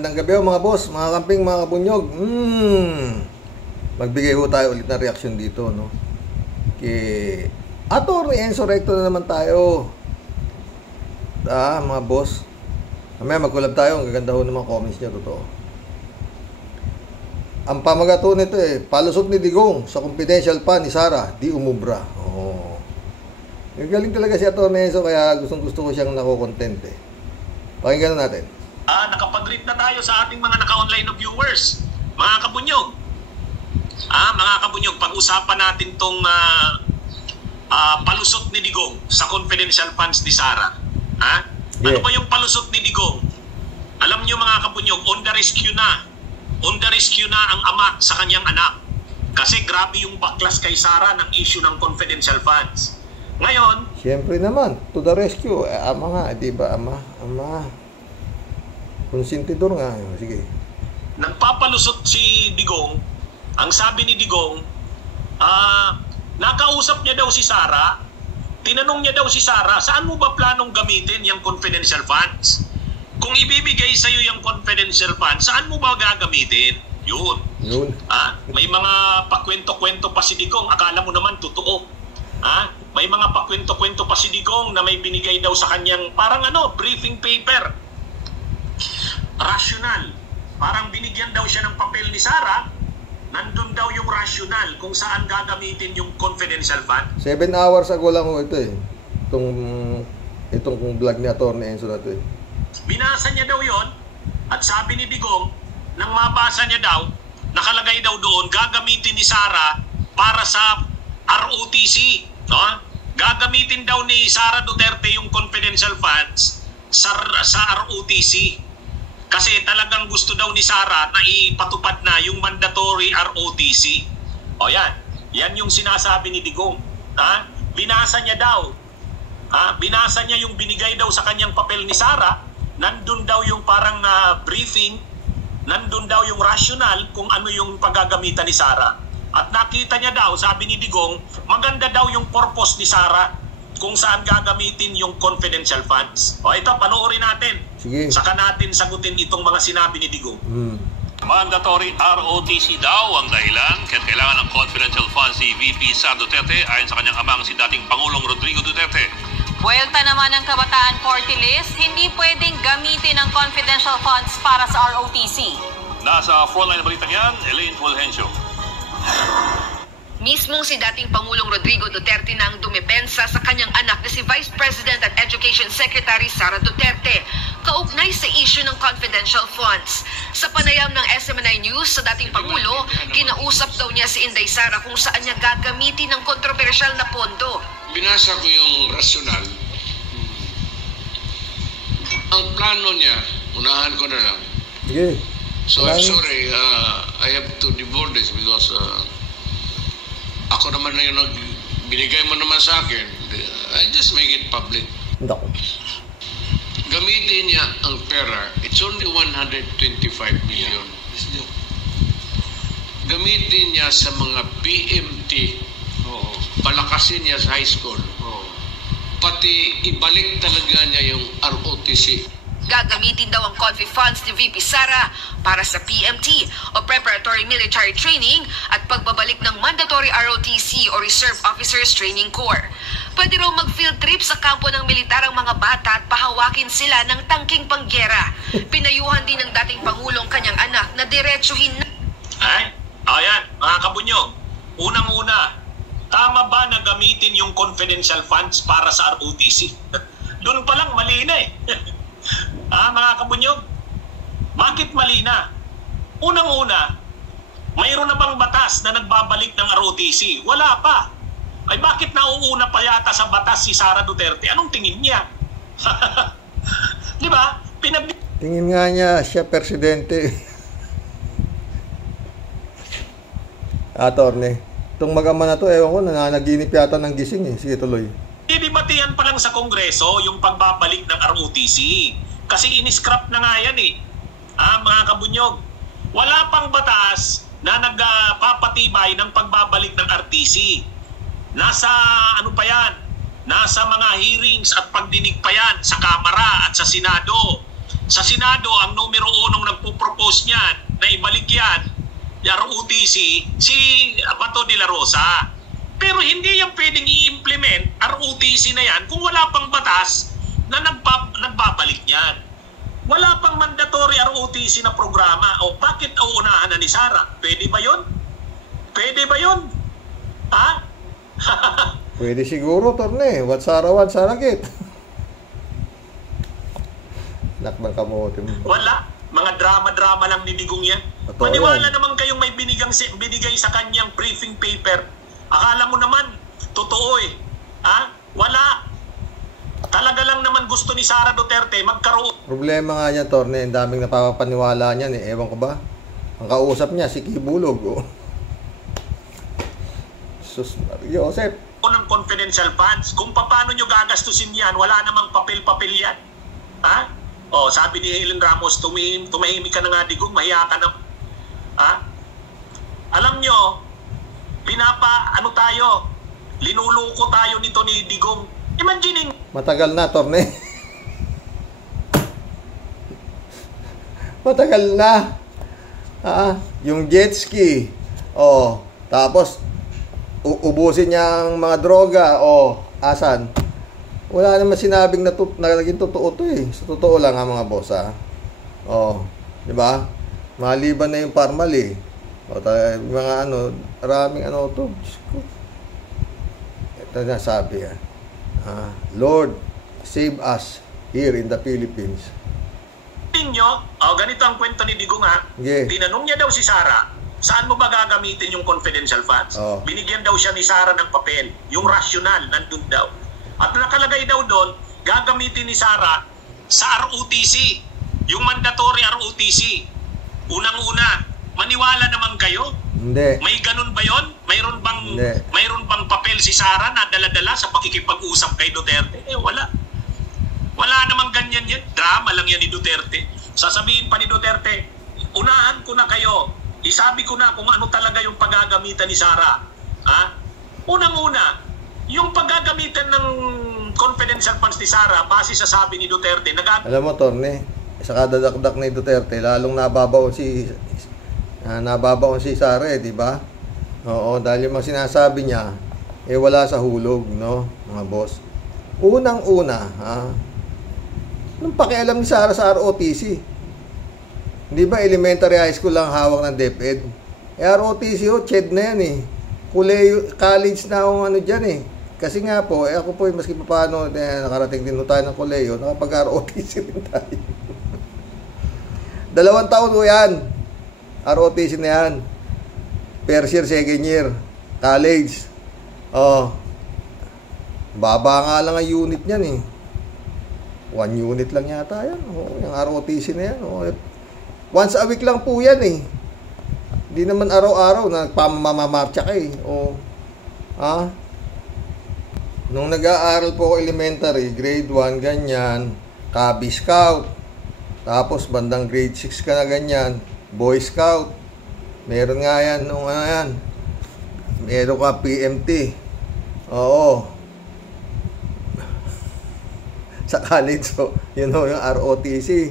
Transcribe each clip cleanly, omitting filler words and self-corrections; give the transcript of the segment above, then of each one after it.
Magandang gabi mga boss, mga kamping, mga kabunyog. Magbigay ho tayo ulit ng reaksyon dito, no? Kay Atty. Enzo Recto na naman tayo. Mga boss. Mamaya magkulab tayo, ang gaganda ho naman comments nyo, totoo. Ang pamagato nito palusot ni Digong sa confidential pa ni Sara, di umubra. Galing talaga si Atty. Enzo, kaya gustong-gusto ko siyang nako-content Pakinggan natin. Nakapag-greet na tayo sa ating mga naka-online na viewers. Mga kabunyog. Mga kabunyog, pag-usapan natin tong palusot ni Digong sa confidential funds ni Sara. Ano ba yung palusot ni Digong? Alam nyo mga kabunyog, on the rescue na. On the rescue na ang ama sa kanyang anak. Kasi grabe yung backlash kay Sara ng issue ng confidential funds. Ngayon, siyempre naman, to the rescue. Ama nga, di ba? Ama. Konsentidor nga. Sige. Nagpapalusot si Digong. Ang sabi ni Digong, nakausap niya daw si Sara. Tinanong niya daw si Sara, saan mo ba planong gamitin yung confidential funds? Kung ibibigay sa'yo yung confidential funds, saan mo ba gagamitin? Yun. May mga pakwento-kwento pa si Digong. Akala mo naman totoo. May mga pakwento-kwento pa si Digong na may binigay daw sa kanyang parang briefing paper. Rational. Parang binigyan daw siya ng papel ni Sara. Nandun daw yung rational kung saan gagamitin yung confidential fund. 7 hours ago lang ho ito Itong vlog ni Atty. Enzo na ito Binasa niya daw yon at sabi ni Digong, nang mabasa niya daw, nakalagay daw doon, gagamitin ni Sara para sa ROTC. Gagamitin daw ni Sara Duterte yung confidential funds sa ROTC. Kasi talagang gusto daw ni Sara na ipatupad na yung mandatory ROTC. Yan yung sinasabi ni Digong. Binasa niya daw. Binasa niya yung binigay daw sa kanyang papel ni Sara. Nandun daw yung parang briefing. Nandun daw yung rational kung ano yung paggagamitan ni Sara. At nakita niya daw, sabi ni Digong, maganda daw yung purpose ni Sara kung saan gagamitin yung confidential funds. Ito, panoorin natin. Sige. Saka natin sagutin itong mga sinabi ni Digong. Mandatory ROTC daw ang dahilan kaya kailangan ng confidential funds si VP Sara Duterte ayon sa kanyang amang si dating Pangulong Rodrigo Duterte. Buwelta naman ng Kabataan Party List, hindi pwedeng gamitin ang confidential funds para sa ROTC. Nasa frontline balita niyan, Elaine Fulgencio. Mismong si dating Pangulong Rodrigo Duterte na ang dumepensa sa kanyang anak na si Vice President at Education Secretary Sara Duterte, kaugnay sa issue ng confidential funds. Sa panayam ng SMNI News sa dating Pangulo, kinausap daw niya si Inday Sara kung saan niya gagamitin ng kontrobersyal na pondo. Binasa ko yung rasyonal. Ang plano niya, unahan ko na lang. Okay. So I'm sorry, I have to devote this because ako naman na yung binigay mo naman sa akin. I just make it public. Gamitin niya ang pera. It's only 125 million. Gamitin niya sa mga PMT. Palakasin niya sa high school. Pati ibalik talaga niya yung ROTC. Gagamitin daw ang CONFI funds ni VP Sara para sa PMT o Preparatory Military Training at pagbabalik ng mandatory ROTC o Reserve Officers Training Corps. Pwede raw mag-field trip sa kampo ng militar ang mga bata at pahawakin sila ng tangking panggera. Pinayuhan din ng dating Pangulong kanyang anak na diretsuhin na... Ayan, mga kabunyog. Unang-una, tama ba na gamitin yung confidential funds para sa ROTC? Doon pa lang mali na mga kabunyog, bakit mali na? Unang-una, mayroon na bang batas na nagbabalik ng ROTC? Wala pa. Ay bakit nauuna pa yata sa batas si Sara Duterte? Anong tingin niya? Di ba? Tingin nga niya, siya presidente. Attorney, itong mag-ama na to, ewan ko, nananaginip yata ng gising Sige, tuloy. Didibatihan pa lang sa Kongreso yung pagbabalik ng ROTC. Kasi in-scrap na nga yan mga kabunyog. Wala pang batas na nagpapatibay ng pagbabalik ng RTC. Nasa pa yan? Nasa mga hearings at pagdinig pa yan sa Kamara at sa Senado. Sa Senado, ang numero 1 nagpupunta nag-propose niyan na ibalik yan, ROTC, si Bato de la Rosa. Pero hindi yan pwedeng i-implement, ROTC na yan, kung wala pang batas na nagbabalik yan. Wala pang mandatory ROTC na programa. O bakit uunahan na ni Sara? Pwede ba yun? Pwede ba yun? Ha? Pwede siguro, Torne. What Sara want, Sara get. Nakbang kamote mo. Wala. Mga drama-drama lang ni Digong yan. Totoo Maniwala yan. naman kayong may binigay sa kanyang briefing paper. Akala mo naman, totoo eh. Ha? Wala. Talaga lang naman gusto ni Sara Duterte magkaroon. Problema nga niya, Torne. Ang daming napapaniwala niyan eh. Ewan ko ba? Ang kausap niya, si Kibulog. Oh. Sus, Joseph. Ng confidential funds. Kung paano nyo gagastusin yan, wala namang papel-papel yan. Ha? O, sabi ni Helen Ramos, tumahimik ka na nga, Digong, mahiya ka na. Ha? Alam nyo, tayo, linuluko tayo nito ni Digong. Imagining. Matagal na, Torne. Matagal na. Yung jet ski. Oh, tapos ubusin niya ang mga droga. Oh, asan? Wala naman sinabing na naging totoo to eh. Sa totoo lang ha, mga boss ha. Oh, di ba? Maliban na yung formal eh. O, mga ano, maraming ano to. Ito na sabi ha. Lord, save us here in the Philippines. Nyo, ganito ang kwento ni Digong ha. Yeah. Tinanong niya daw si Sara, saan mo ba gagamitin yung confidential funds? Oh. Binigyan daw siya ni Sara ng papel. Yung rational, nandun daw. At nakalagay daw doon, gagamitin ni Sara sa ROTC. Yung mandatory ROTC. Unang-una, maniwala naman kayo? Hindi. May ganun ba yon? Mayroon bang papel si Sara na dala-dala sa pakikipag-usap kay Duterte? Wala. Wala namang ganyan yan. Drama lang yan ni Duterte. Sasabihin pa ni Duterte, unahan ko na kayo. Isabi ko na kung ano talaga yung paggagamitan ni Sara. Ha? Unang-una, yung paggagamitan ng confidential funds ni Sara, base sa sabi ni Duterte, alam mo, Torne, sa kadadakdak ni Duterte, lalong nababaon si Sara eh, di ba? Oo, dahil yung mga sinasabi niya, wala sa hulog, no, mga boss. Unang-una, anong pakialam ni Sara sa ROTC? Hindi ba elementary high school lang hawak ng DepEd? ROTC, CHED na yan eh. College na akong ano dyan eh. Kasi nga po, ako po maski pa paano nakarating din tayo ng koleyo, nakapag-ROTC rin tayo. 2 taon po yan. ROTC na yan. First year, second year. College. Oh. Baba nga lang ang unit niyan eh. 1 unit lang yata yan. Oh, yung ROTC na yan. Oh. Once a week lang po yan eh. Hindi naman araw-araw na nagpamamamarcha ka eh. Oh. Nung nag-aaral po ako elementary, grade 1, ganyan, Cub Scout. Tapos bandang grade 6 ka na ganyan, Boy Scout. Meron nga yan, nung ano yan. Meron ka PMT. Oo. Sa college, so, yun o, yung ROTC.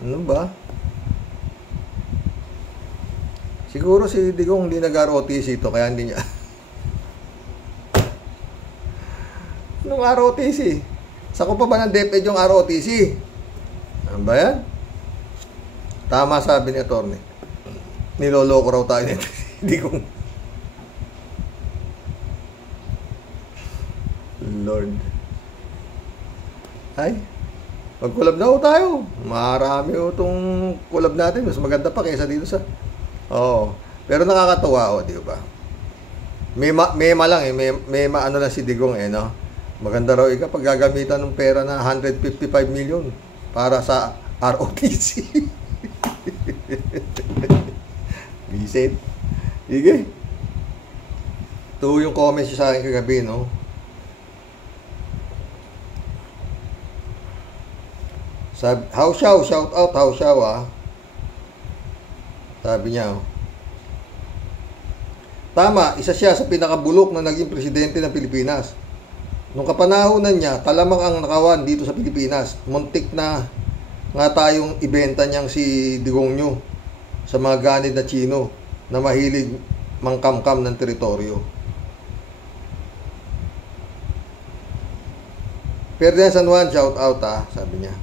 Ano ba? Siguro si Digong hindi nag-ROTC ito, kaya hindi niya. Nung ROTC. Sako pa ba ng DepEd yung ROTC? Ano ba yan? Tama sabi ni Atty. Niloloko raw tayo nito. Hindi kong... Lord. Ay, mag-collab na ho tayo. Marami ho itong collab natin. Mas maganda pa kaysa dito sa... Oo. Pero nakakatuwa ho, di ba? Mema lang eh. Mema ano lang si Digong eh, no? Maganda raw pag gagamitan ng pera na 155 million para sa ROTC. Visit. Sige. Ito yung comments sa akin kagabi, no? Shout out, Sabi niya, tama, isa siya sa pinakabulok na naging presidente ng Pilipinas. Nung kapanahonan niya, talamang ang nakawan dito sa Pilipinas. Muntik na nga tayong ibenta niyang si Digong nyo sa mga ganid na Chino na mahilig mangkamkam ng teritoryo. Ferdinand San Juan, shout out sabi niya.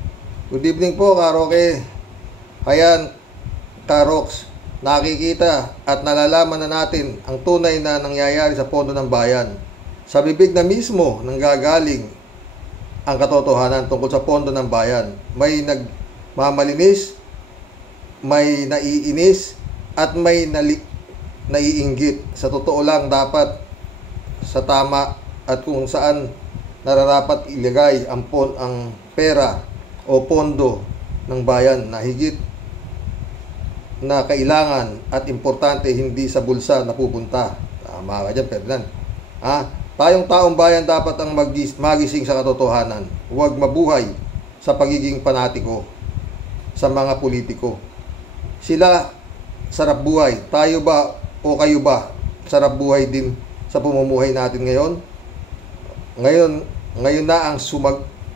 Good evening po, Karoke. Ayan, Karoks, nakikita at nalalaman na natin ang tunay na nangyayari sa pondo ng bayan. Sa bibig na mismo nang gagaling ang katotohanan tungkol sa pondo ng bayan. May nagmamalinis, may naiinis, at may naiinggit. Sa totoo lang, dapat sa tama at kung saan nararapat ilagay ang pera o pondo ng bayan na higit na kailangan at importante, hindi sa bulsa napupunta. Tama ka dyan, Ferdinand. Tayong taong bayan dapat ang magising sa katotohanan. Huwag mabuhay sa pagiging panatiko sa mga politiko. Sila sarap buhay. Tayo ba o kayo ba sarap buhay din sa pamumuhay natin ngayon? Ngayon na ang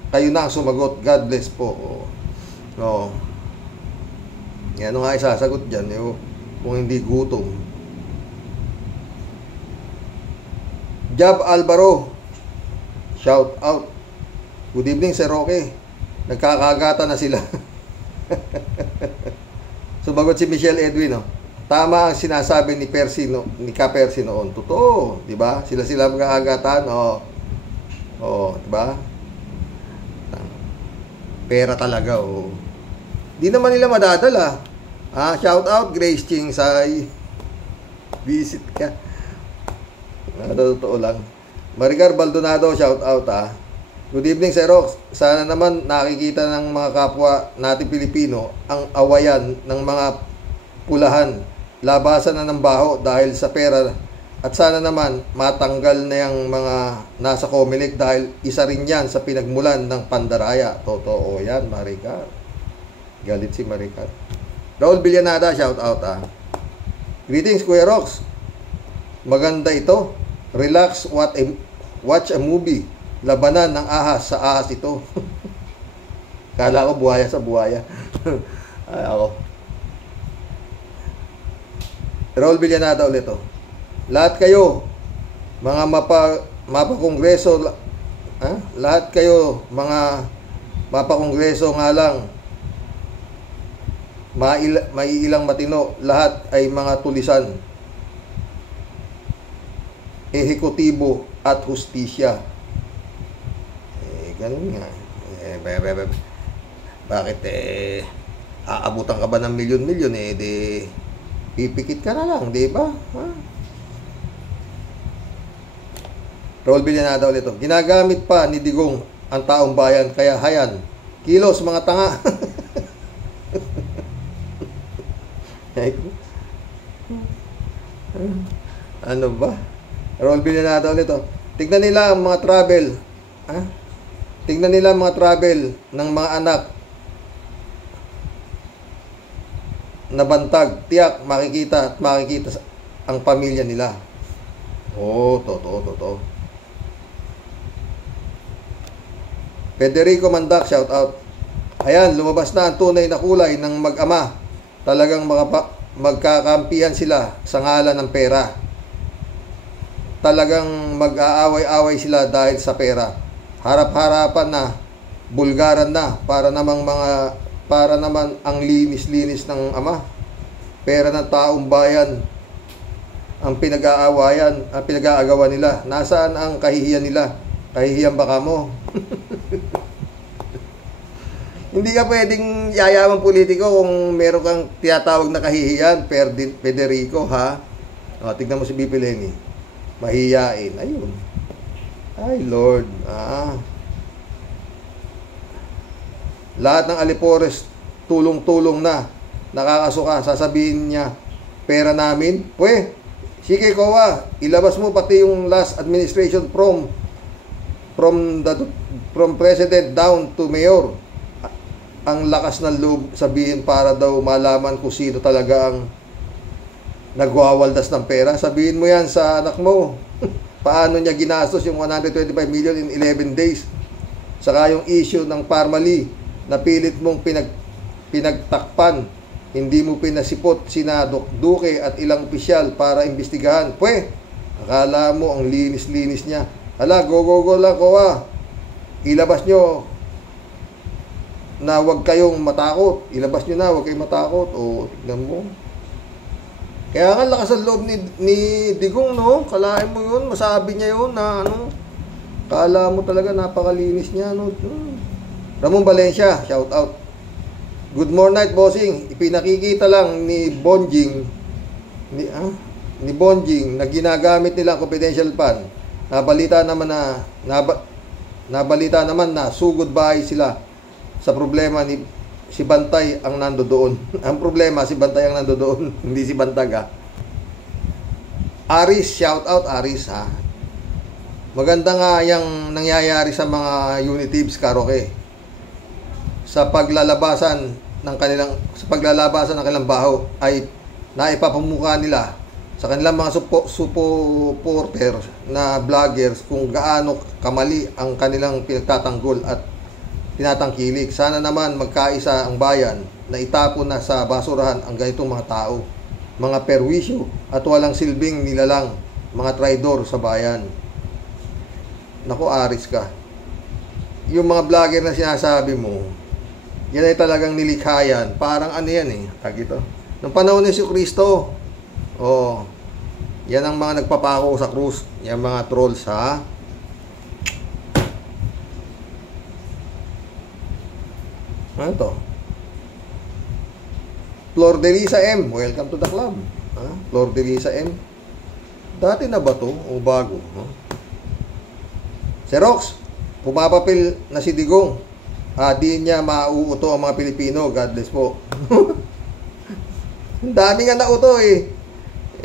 kayo na ang sumagot. God bless po. Oo. Yan nga isasagot dyan. Kung hindi gutom. Jab Alvaro, shout out. Good evening, Sir Roque. Nagkakagata na sila. Sumagot si Michelle Edwin, Tama ang sinasabi ni Ka-Percy noon. Totoo, di ba? Sila magkakagatan, di ba? Pera talaga, Di naman nila madadala. Shout out, Grace Chingsay. Visit ka. Totoo lang. Maricar Baldonado, shout out Good evening, Sir Rox. Sana naman nakikita ng mga kapwa natin Pilipino ang awayan ng mga pulahan. Labasan na ng baho dahil sa pera. At sana naman matanggal na yung mga nasa Comelec dahil isa rin yan sa pinagmulan ng pandaraya. Totoo yan, Maricar. Galit si Maricar. Raul Villanada, shout out Greetings, Kuya Rox. Maganda ito. Relax, watch a movie. Labanan ng ahas sa ahas ito. Kala ko buhaya sa buhaya. Ay, ako. Raul Villanada ulit Lahat kayo, mga mapakongreso, lahat kayo, mga mapakongreso nga lang, maiilang matino, lahat ay mga tulisan, ehekutibo at hustisya. Ganun nga. Bakit aabutan ka ba ng milyon-milyon di pipikit ka na lang, di ba? Raul Villanada ulit Ginagamit pa ni Digong ang taong bayan, kaya hayan. Kilos mga tanga. Ano ba? Raul Villanada ulit Tignan nila ang mga travel. Tignan nila ang mga travel ng mga anak na bantag. Tiyak, makikita ang pamilya nila. Totoo. Federico Mandak, shout out. Ayan, lumabas na ang tunay na kulay ng mag-ama. Talagang magkakampihan sila sa ngalan ng pera. Talagang mag-aaway-away sila dahil sa pera. Harap-harapan na, bulgaran na, para naman ang linis-linis ng ama. Pera ng taong bayan ang pinag-aawayan, ang pinag-aagawan nila. Nasaan ang kahihiyan nila? Kahihiyan baka mo? Hindi ka pwedeng yayamang politiko kung meron kang tinatawag na kahihiyan. Federico, tignan mo si BP Lenny. Mahihiyain. Ayun. Ay, Lord. Lahat ng Alipores, tulong-tulong na. Nakakasuka. Sasabihin niya, pera namin. Sige, Kowa. Ilabas mo pati yung last administration from president down to mayor. Ang lakas ng loob sabihin para daw malaman kung sino talaga ang nagwawaldas ng pera. Sabihin mo yan sa anak mo. Paano niya ginastos yung 125 million in 11 days. Saka yung issue ng Parmali napilit mong pinagtakpan, hindi mo pinasipot sina Duque at ilang opisyal para imbestigahan. Pwe, akala mo ang linis-linis niya. Hala, go lang ko ilabas nyo na huwag kayong matakot. Ilabas nyo na, huwag kayong matakot. O, tignan mo. Kaya nga lakas ang loob ni Digong, no? Kalahin mo yun, masabi niya yun na ano. Kala mo talaga napakalinis niya, no? Ramon Valencia, shout out. Good morning, night, bossing. Ipinakikita lang ni Bonjing na ginagamit nila confidential fund. Nabalita naman na sugod bahay sila sa problema ni si Bantay ang nandoon. Ang problema si Bantay ang nandoon, hindi si Bantag. Aris, shout out Aris ha. Maganda nga yung nangyayari sa mga unitives karaoke. Sa paglalabasan ng kanilang baho ay naipapamukha nila sa kanilang mga supporter na vloggers kung gaano kamali ang kanilang pinagtatanggol at tinatangkilik. Sana naman magkaisa ang bayan na itapon na sa basurahan ang ganitong mga tao, mga perwisyo at walang silbing nilalang, mga traidor sa bayan. Naku, Aris ka. Yung mga vlogger na sinasabi mo, yan ay talagang nilikha yan. Parang ano yan tag ito. Nung panahon ni Kristo, yan ang mga nagpapako sa krus. Yan mga trolls ha. Ano to? Flor de Lisa M. Welcome to the club. Flor de Lisa M. Dati na ba to o bago? Xerox, pumapapil na si Digong. Di niya mauuto ang mga Pilipino. God bless po. Ang dami nga nauto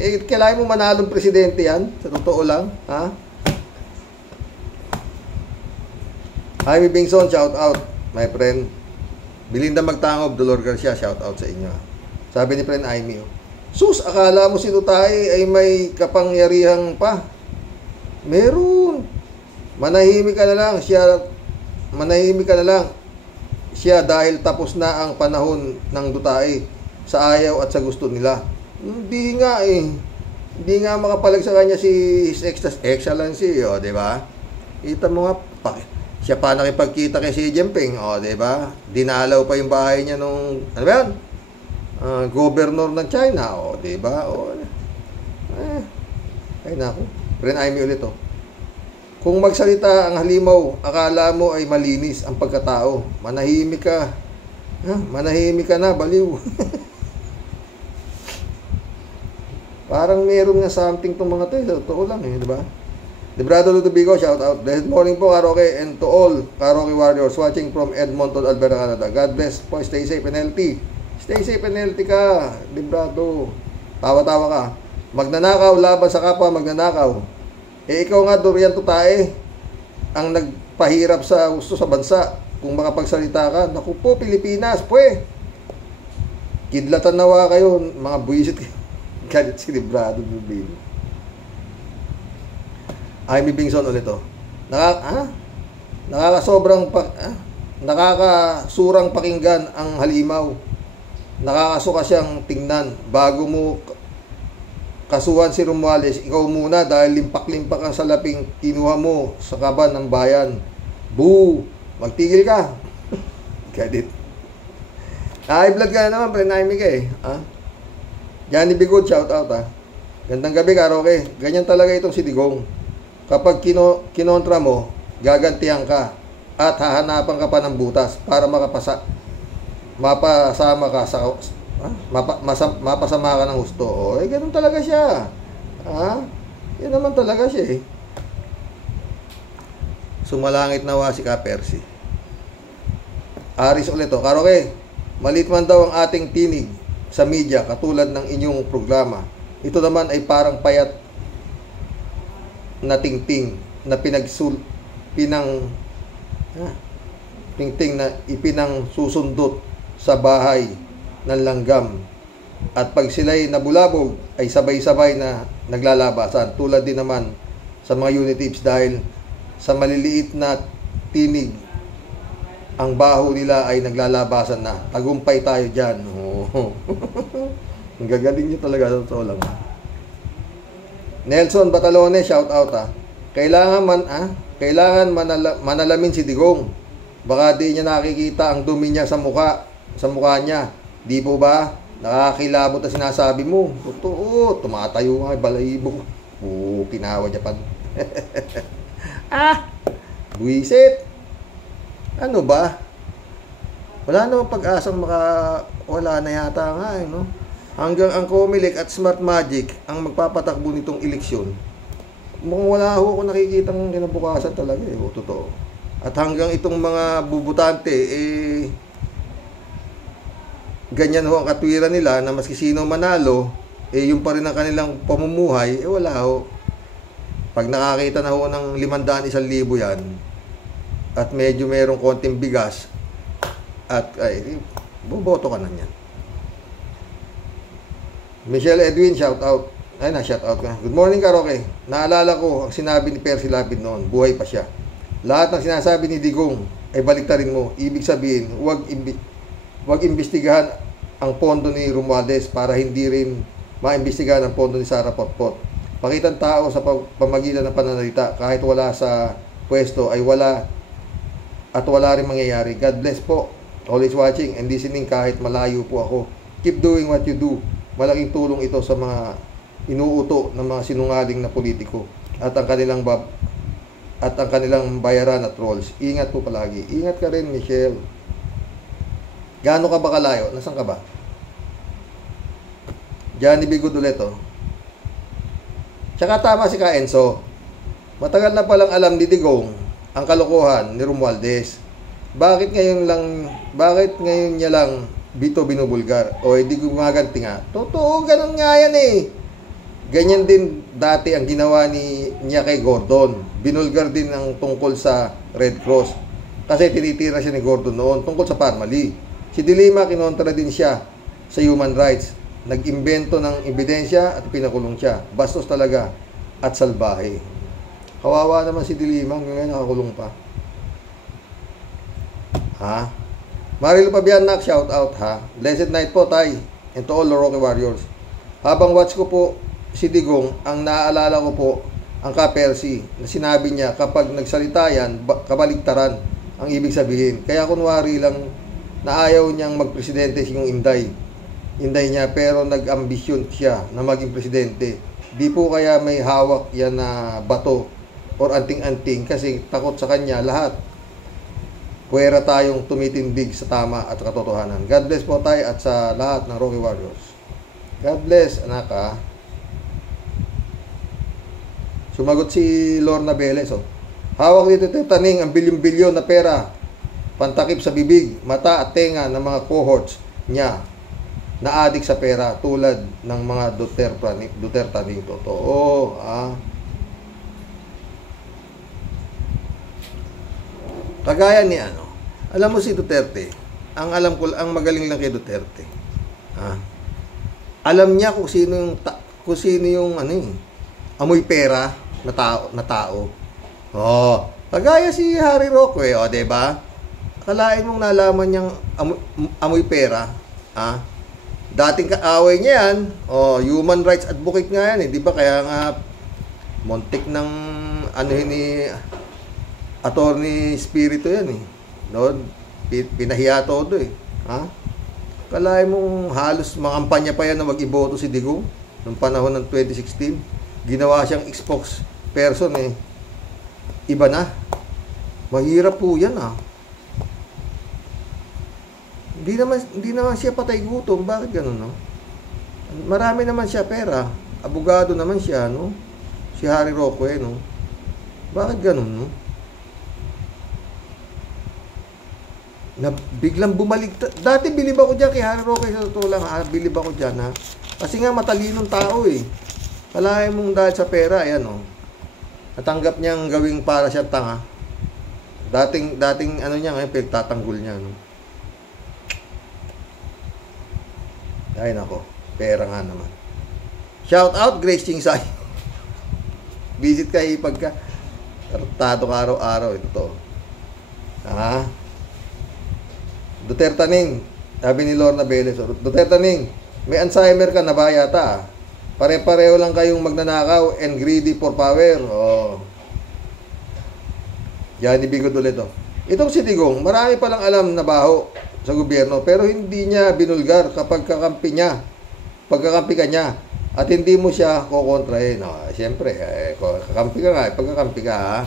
kailangan mo manalong presidente yan. Sa totoo lang. Jaime Bingson, shout out. My friend. Belinda Magtangob, Dolor Garcia, shout out sa inyo. Sabi ni friend Jaime, sus, akala mo si Tutay ay may kapangyarihan pa. Meron. Manahimik ka na lang siya dahil tapos na ang panahon ng Dutay sa ayaw at sa gusto nila. Hindi nga makapalag sa kanya si His Excellency, di ba? Kita mo nga, siya pa nakipagkita kay Xi Jinping, di ba? Dinalaw pa yung bahay niya nung, ano ba yan? Governor ng China, di ba? Ay naku, Bren Aimee ulit Kung magsalita ang halimaw, akala mo ay malinis ang pagkatao. Manahimik ka. Manahimik ka na, baliw. Parang meron nga something tong mga to. Totoo lang di ba? Debrado Ludovico, shout out. Good morning po, karaoke, and to all karaoke warriors watching from Edmonton, Alberta, Canada. God bless po. Stay safe and healthy. Stay safe and healthy ka, Debrado. Tawa-tawa ka. Magnanakaw, laban sa kapwa, magnanakaw. Ikaw nga, Dorian Tutae, ang nagpahirap sa gusto sa bansa. Kung makapagsalita ka, naku po, Pilipinas, kidlatan nawa kayo, mga buwisit kayo. Galit si Librado, Bibili. Jaime Bingson ulit nakakasurang pakinggan ang halimaw. Nakakasuka siyang tingnan. Bago mo kasuhan si Romualdez, ikaw muna dahil limpak-limpak ang salaping kinuha mo sa kaban ng bayan. Boo! Magtigil ka. Gadit. High blood ka na naman, pre-naimig Johnny Bigod, shout out Gandang gabi, karaoke. Ganyan talaga itong si Digong. Kapag kinontra mo, gagantihan ka at hahanapan ka pa ng butas para mapasama ka sa mapasama ka ng gusto. Ganun talaga siya. Yan naman talaga siya Sumalangit nawa si Ka-Percy. Aris ulit karaoke. Malit man daw ang ating tinig sa media katulad ng inyong programa. Ito naman ay parang payat na tingting na tingting na ipinang susundot sa bahay ng langgam. At pag sila'y nabulabog ay sabay-sabay na naglalabasan. Tulad din naman sa mga unitives dahil sa maliliit na tinig ang baho nila ay naglalabasan na. Tagumpay tayo dyan. Oh. Ang gagaling nyo talaga, totoo lang. Nelson Batalone, shout out ha. Kailangan manalamin si Digong. Baka di niya nakikita ang dumi niya sa mukha niya. Di po ba? Nakakilabot na sinasabi mo. Totoo, tumatayo nga balahibo. Kinawa Japan. Buisit. Ano ba? Wala namang pag-asang wala na yata nga no? Hanggang ang Comelec at Smart Magic ang magpapatakbo nitong eleksyon. Mukhang wala ho ako nakikitang kinabukasan talaga totoo. At hanggang itong mga bubutante ganyan ho ang katwiran nila na maski sino manalo yung pa rin ang kanilang pamumuhay wala ho. Pag nakakita na ho ng 500,000 yan at medyo merong konting bigas at boboto ka na niyan. Michelle Edwin, shout out. Shout out ka. Good morning, Karoke. Naalala ko ang sinabi ni Percy Lapid noon, buhay pa siya. Lahat ng sinasabi ni Digong ay baliktarin mo. Ibig sabihin, huwag imbestigahan ang pondo ni Romualdez para hindi rin maimbestigahan ang pondo ni Sara Potpot. Pakitang tao sa pamagitan ng pananalita kahit wala sa pwesto ay wala at wala rin mangyayari. God bless po. Always watching and listening kahit malayo po ako. Keep doing what you do. Malaking tulong ito sa mga inuuto ng mga sinungaling na politiko at ang kanilang bayaran at trolls. Ingat po palagi. Ingat ka rin, Michelle. Gaano ka ba kalayo? Nasaan ka ba? Johnny Bigod ulit Tsaka tama si Ka Enzo. Matagal na palang alam ni Digong ang kalokohan ni Romualdez. Bakit ngayon niya lang binubulgar? O hindi gumaganti nga. Totoo, ganun nga yan Ganyan din dati ang ginawa niya kay Gordon. Binulgar din ang tungkol sa Red Cross. Kasi tinitira siya ni Gordon noon tungkol sa Parmali. Si Dilima kinontra din siya sa human rights. Nag-imbento ng ebidensya at pinakulong siya. Bastos talaga at salbahe. Kawawa naman si Dilima, ngayon nakakulong pa. Marilo Pabianak, shout out Blessed night po, Tay. And to all the Rocky Warriors. Habang watch ko po si Digong, ang naaalala ko po ang Ka-Percy na sinabi niya kapag nagsalita yan, kabaligtaran ang ibig sabihin. Kaya kunwari lang na ayaw niyang magpresidente si yung Inday niya, pero nag-ambisyon siya na maging presidente. Di po kaya may hawak yan na bato or anting-anting kasi takot sa kanya lahat. Puwera tayong tumitindig sa tama at katotohanan. God bless po tayo at sa lahat ng Rocky Warriors. God bless, anak Sumagot si Lorna Velez Hawak dito taning ang bilyon-bilyon na pera. Pantakip sa bibig, mata at tenga ng mga cohorts niya na adik sa pera tulad ng mga Duterte totoo. Kagaya ni alam mo si Duterte, ang magaling lang kay Duterte. Alam niya kung sino yung amoy pera na tao. Kagaya si Harry Roque, 'di ba? Akalain mong nalaman niyang amoy pera, Dating kaaway niya yan. Human rights advocate nga yan 'di ba? Kaya nga montik ng ni Attorney Spirito yan No? Pinahiya todo Kalahin mong halos makampanya pa yan na mag-iboto si Digong noong panahon ng 2016. Ginawa siyang spokesperson Iba na. Mahirap po yan Hindi naman siya patay gutom. Bakit ganun Marami naman siya pera. Abogado naman siya Si Harry Roque Bakit ganun Na biglang bumalik. Dati bilib ako dyan kay Harry Roque, sa totoo lang bilib ako dyan Kasi nga matalinong tao Kalahin mong dahil sa pera natanggap niyang gawing para siya tanga. Dating niya ngayon pinagtatanggol niya Ay nako, pera nga naman. Shout out Grace Chingsay. Visit kayo pagka tartado ka araw-araw ito. Duterte Ning, sabi ni Lorna Velez, Duterte Ning, may Alzheimer ka na ba yata? Pare-pareho lang kayong magnanakaw and greedy for power. Oh. Yan, ibigod ulit oh. Itong si Digong, marami palang alam na baho sa gobyerno, pero hindi niya binulgar kapag pagkakampi ka niya, at hindi mo siya kukontrahin. No, siyempre, kakampi ka nga, pagkakampi ka, ha?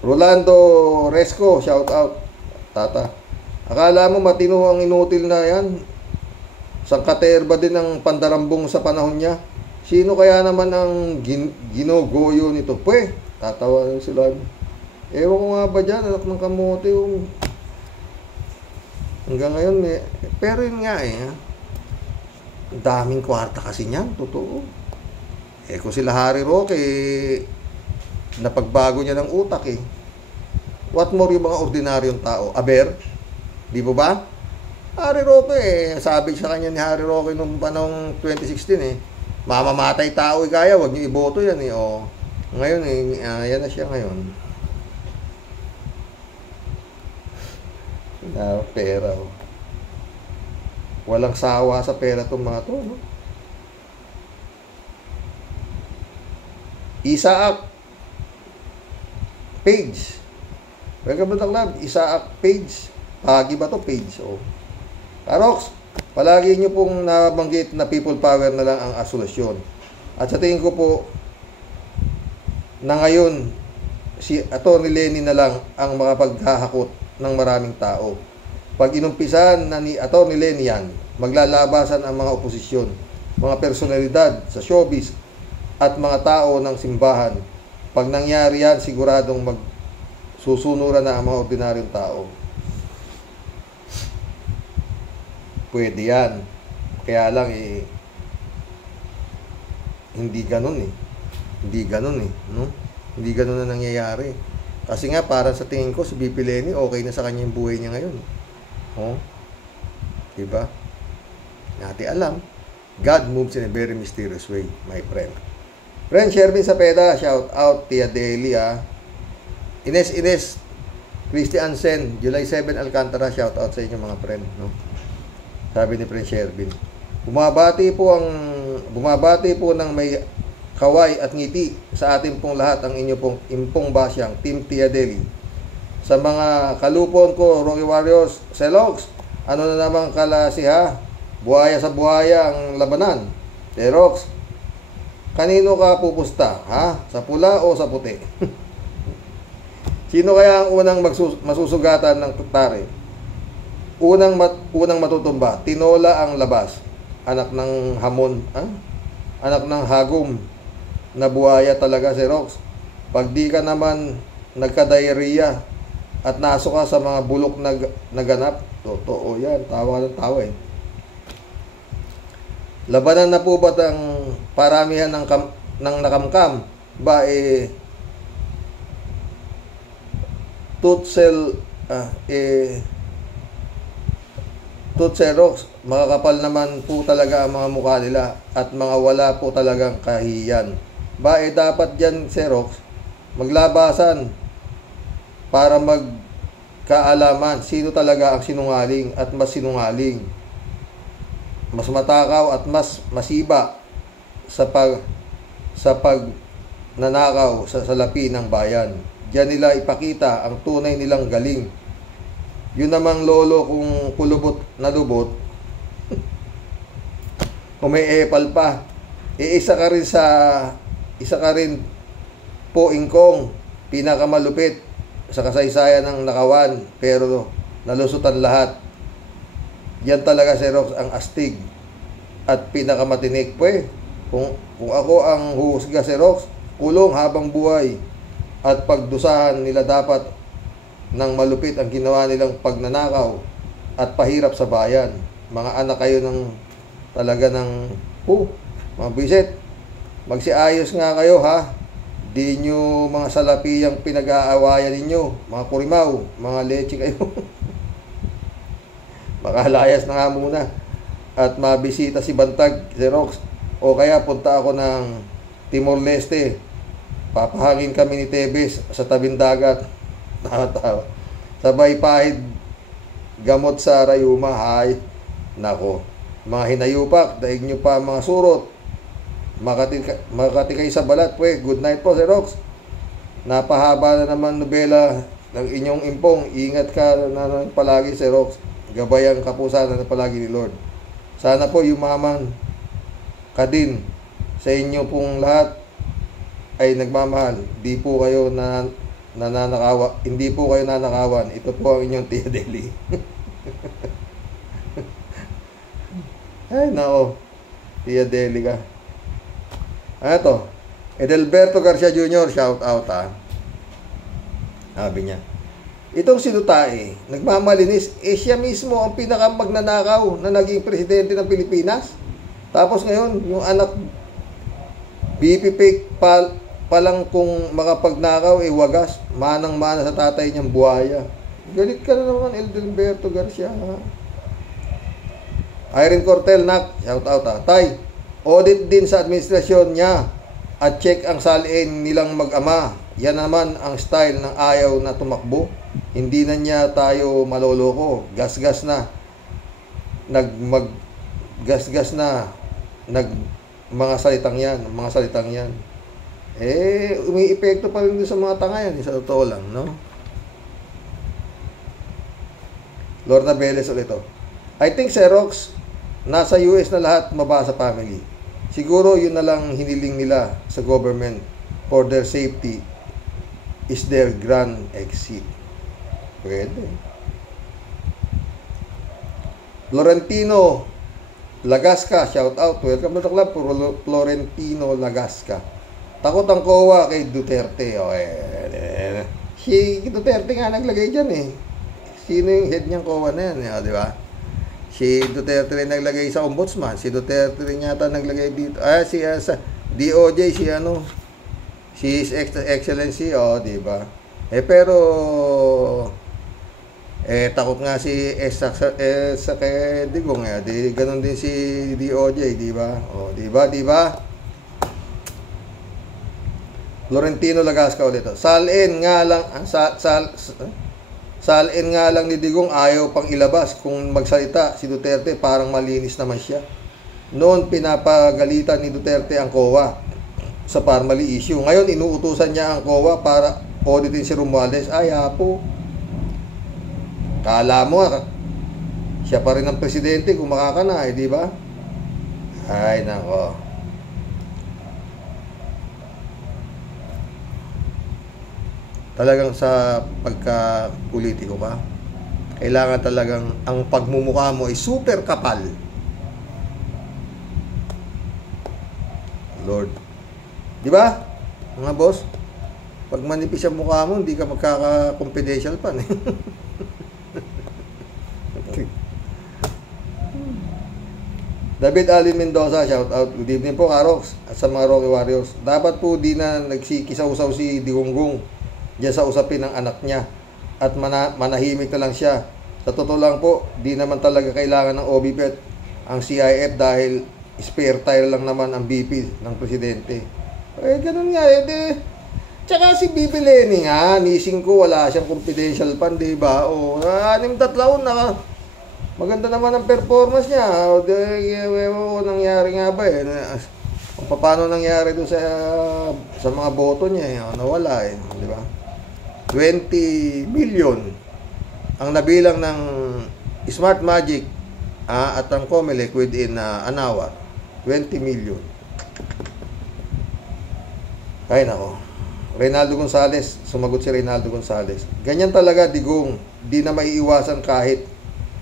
Rolando Resco, shout out, tata. Akala mo matino ang inutil na yan? Sangkaterba din ang pandarambong sa panahon niya. Sino kaya naman ang ginogoyo nito? Pwe, tatawa sila. Ewan ko nga ba dyan, anak ng kamote. Hanggang ngayon, pero yun nga daming kwarta kasi niyan, totoo. Kung sila Harry Roque, napagbago niya ng utak What more yung mga ordinaryong tao? Aber? Di ba ba? Harry Roque, sabi sa kanya ni Harry Roque noong panahong 2016 mamamatay tao kaya, wag niyo iboto yan Ngayon yan na siya ngayon. Pera. Walang sawa sa pera itong mga to, no? Isaac Page. Welcome to the club. Isaac Page. Pagi ba to? Page. Karox, palagi nyo pong nabanggit na people power na lang ang asolusyon. At sa tingin ko po, na ngayon, si Atty. Lenny na lang ang makapaghahakot ng maraming tao. Pag inumpisan na ni Atty. Lenny yan, maglalabasan ang mga oposisyon, mga personalidad sa showbiz, at mga tao ng simbahan. Pag nangyari yan, siguradong magsusunuran na ang mga ordinaryong tao. Pwede yan. Kaya lang hindi ganun Hindi ganun no? Hindi ganun na nangyayari. Kasi nga, para sa tingin ko, si BP Lenny, okay na sa kanya yung buhay niya ngayon. Diba? Natin alam. God moves in a very mysterious way, my friend. Friend, Shervin Sapeda, shout out, Tia Delia. Ines, Christy Ansen, July 7 Alcantara, shout out sa inyo mga friend, no? Sabi ni Friend Shervin. Bumabati po ng may kaway at ngiti sa ating pong lahat ang inyo pong impong basyang Team Tia Deli. Sa mga kalupon ko, Rocky Warriors, Selox, ano na naman kalasi ha? Buhaya sa buhaya ang labanan. Terox, kanino ka pupusta? Ha? Sa pula o sa puti? Sino kaya ang unang masusugatan ng tutari? Unang matutumba, tinola ang labas. Anak ng hamon, anak ng hagom na buhaya talaga si Rox. Pag di ka naman nagka-diarrhea at naso ka sa mga bulok na naganap, totoo yan, tawa ng tawa Labanan na po ba't ang paramihan ng nakamkam? Ba Tutserox, makakapal naman po talaga ang mga mukha nila at mga wala po talagang kahiyan. Ba dapat dyan, Xerox, maglabasan para magkaalaman sino talaga ang sinungaling at mas sinungaling. Mas matakaw at mas masiba sa pag nanakaw sa salapi ng bayan. Diyan nila ipakita ang tunay nilang galing. Yun namang lolo kung kulubot na lubot, kung may epal pa, isa ka rin po ingkong pinakamalupit sa kasaysayan ng nakawan, pero nalusutan lahat. Yan talaga si Rox ang astig at pinakamatinik. Kung ako ang huhusga si Rox, kulong habang buhay at pagdusahan nila dapat ng malupit ang ginawa nilang pagnanakaw at pahirap sa bayan. Mga anak kayo ng talaga ng mga bisit, magsiayos nga kayo ha. Di nyo mga salapiyang pinag-aawayan ninyo, mga kurimaw, mga leche kayo. Makalayas na nga muna at mabisita si Bantag, si Rox, o kaya punta ako ng Timor Leste. Papahangin kami ni Tebes sa tabing dagat. Nakatawa. Sabay pahid gamot sa rayuma. Hay, nako. Mga hinayupak, daig nyo pa mga surot. Makati kayo sa balat. Pwe, good night po, Sir Rox. Napahaba na naman nobela ng inyong impong. Ingat ka na palagi, Sir Rox. Gabayang kapusanan na palagi ni Lord. Sana po yumaman ka din sa inyo pong lahat ay nagmamahal. Hindi po kayo hindi po kayo nanakawan. Ito po ang inyong Tia Deli. Ay, nako. Tia Deli ka. Ano to? Edelberto Garcia Jr. Shout out, ha. Sabi niya, itong si Duterte, nagmamalinis, siya mismo ang pinakamagnanakaw na naging presidente ng Pilipinas. Tapos ngayon, yung anak BP fake pa lang kung makapagnakaw, wagas, manang-mana sa tatay niyang buhaya. Galit ka na naman, Edelberto Garcia, ha. Irene Cortel, nak, shout out, ha. Tay, audit din sa administrasyon niya at check ang salin nilang mag-ama. Yan naman ang style ng ayaw na tumakbo. Hindi na niya tayo maloloko. Gas-gas na. Mga salitang yan. Umi-epekto pa rin doon sa mga tanga yan. Sa totoo lang, no? Lorna Velez ulit ito. I think, Xerox, nasa US na lahat mabasa family. Siguro yun na lang hiniling nila sa government for their safety is their grand exit. Pwede. Florentino Lagasca, shout out. Welcome to the club, Florentino Lagasca. Takot ang COA kay Duterte. Si Duterte nga naglagay dyan, eh. Sino yung head niyang COA na yan, di ba? Si Duterte rin naglagay sa ombudsman. Si Duterte rin yata naglagay dito. Sa DOJ, si His Excellency, di ba? Pero takot nga si sa kay Digong, di ganun din si DOJ, di ba? Di ba? Florentino Lagasca ulit. Salin nga lang ni Digong, ayaw pang ilabas. Kung magsalita si Duterte, parang malinis naman siya. Noon, pinapagalitan ni Duterte ang COA sa Parmali issue. Ngayon, inuutusan niya ang COA para auditin si Romualdez. Ay, hapo. Kala mo, siya pa rin ang presidente kung makakana, di ba? Ay, nako. Talagang sa pagka-politiko ka, kailangan talagang ang pagmumukha mo ay super kapal. Lord. Di ba? Mga boss, pag manipis ang mukha mo, hindi ka magkaka-confidential pa. David Alin Mendoza, shout out. Good evening po, Karox, at sa mga Rocky Warriors. Dapat po di na nagsikisaw-saw si Digonggong diyan sa usapin ng anak niya at manahimik na lang siya. Sa totoo lang po, di naman talaga kailangan ng OBPET ang CIF dahil spare tire lang naman ang BP ng presidente. Ganun nga, tsaka si BP Lenny nga, nising ko, wala siyang confidential fund, diba? 6 taon na, maganda naman ang performance niya. Nangyari nga ba kung paano nangyari doon sa mga boto niya, nawala, diba? 20 million ang nabilang ng Smart Magic at ang Comelec within an hour. 20 million. Ay nako. Reynaldo Gonzales, sumagot si Reynaldo Gonzales. Ganyan talaga, Digong. Di na maiiwasan kahit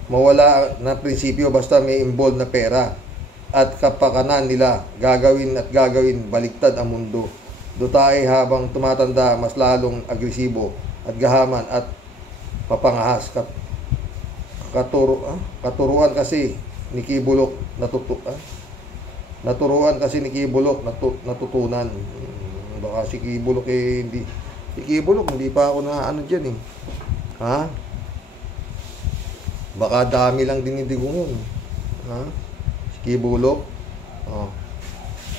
mawala na prinsipyo basta may involved na pera at kapakanan nila. Gagawin baliktad ang mundo. Duterte habang tumatanda mas lalong agresibo at gahaman at papangahas. Katuruan kasi ni Kibulok natutunan. Baka si Kibulok hindi. Si Kibulok hindi pa ako na diyan eh. Ha? Baka dami lang din ni Digong yun. Ha? Si Kibulok.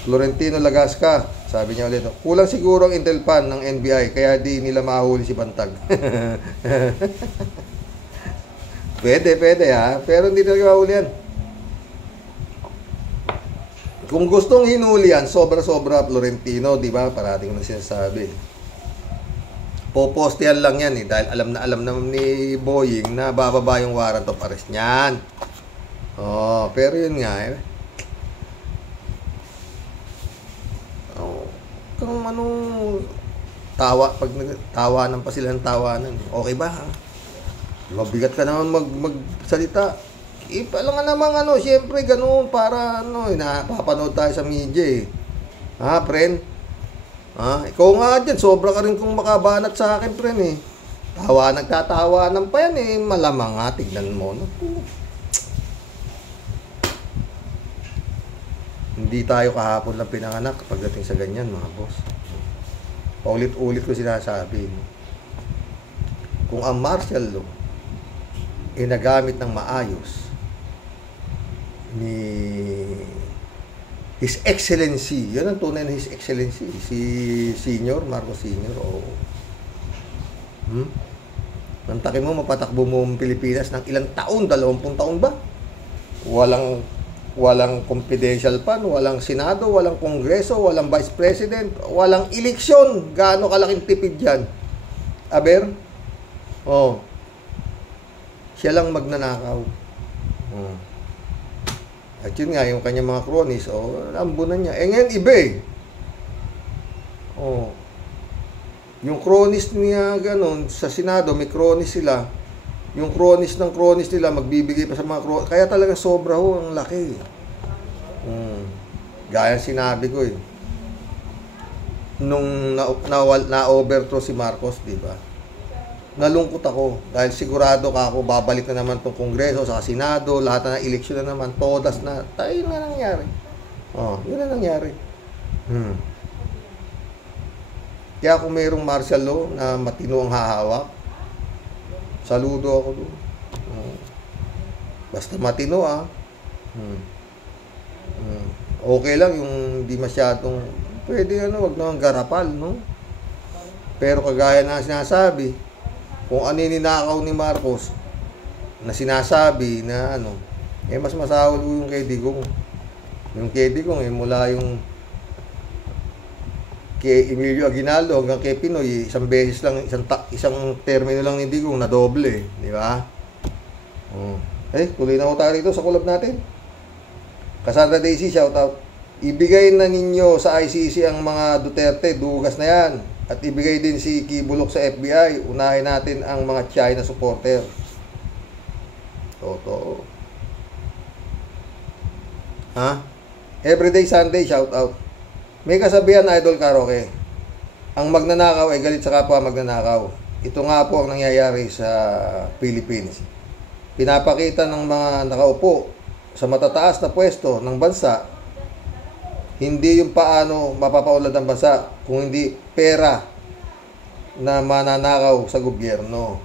Florentino Lagasca. Sabi niya ulit, kulang siguro ang intel pan ng NBI, kaya di nila mahuli si Bantag. Pwede ha, pero hindi talaga mahuli yan. Kung gustong hinuli yan, sobra-sobra Florentino, di ba? Parating na sinasabi. Popostihan lang yan dahil alam naman ni Boying na bababa yung warrant of arrest niyan. Oh, pero yun nga kung pag tawanan pa sila ng tawanan, okay ba ha? Mabigat ka naman magsalita. Lang namang siyempre ganun para napapanood tayo sa media Ha, friend? Ikaw nga dyan, sobra ka rin kung makabanat sa akin, friend nagtatawanan pa yan malamang tignan mo. Hindi tayo kahapon lang pinanganak pagdating sa ganyan, mga boss. Paulit-ulit ko sinasabi. Kung ang martial law nagamit ng maayos ni His Excellency, yun ang tunay na His Excellency, si Senior, Marcos Senior, Nantakin mo, mapatakbo mo ang Pilipinas ng ilang taon, 20 taon ba? Walang confidential pan, walang Senado, walang Kongreso, walang Vice President, walang eleksyon. Gaano kalaking tipid yan? Aber? Siya lang magnanakaw. At yun nga, yung kanyang mga cronies, ambunan niya. Ngayon, iba yung cronies niya, ganun, sa Senado, may cronies sila. Yung cronies ng cronies nila, magbibigay pa sa mga cronies. Kaya talaga sobra ang laki. Gaya sinabi ko nung na-overthrow si Marcos, di ba? Nalungkot ako dahil sigurado ka ako babalik na naman tong Kongreso sa Senado, lahat na eleksyon na naman, todas na. Tayo na nangyari. Yun na nangyari. Kaya kung mayroong martial law na matino ang hahawak, saludo ako doon. Basta matino okay lang yung hindi masyadong pwede wag naman garapal, no? Pero kagaya na sinasabi, kung ano ninakaw ni Marcos na sinasabi na mas masahol yung kay Digong. Yung kay Digong mula yung kay Emilio Aguinaldo hanggang kay Pinoy, isang beses lang, isang termino lang ni Digong na doble, di ba? Tuloy na tayo rito sa collab natin. Cassandra Daisy, shout out. Ibigay na ninyo sa ICC ang mga Duterte, dugas na yan. At ibigay din si Kibulok sa FBI. Unahin natin ang mga China supporter. Totoo. Everyday Sunday, shout out. May kasabihan, Idol Karaoke. Ang magnanakaw ay galit sa kapwa magnanakaw. Ito nga po ang nangyayari sa Philippines. Pinapakita ng mga nakaupo sa matataas na pwesto ng bansa, hindi yung paano mapapaunlad ang bansa, kung hindi pera na mananakaw sa gobyerno.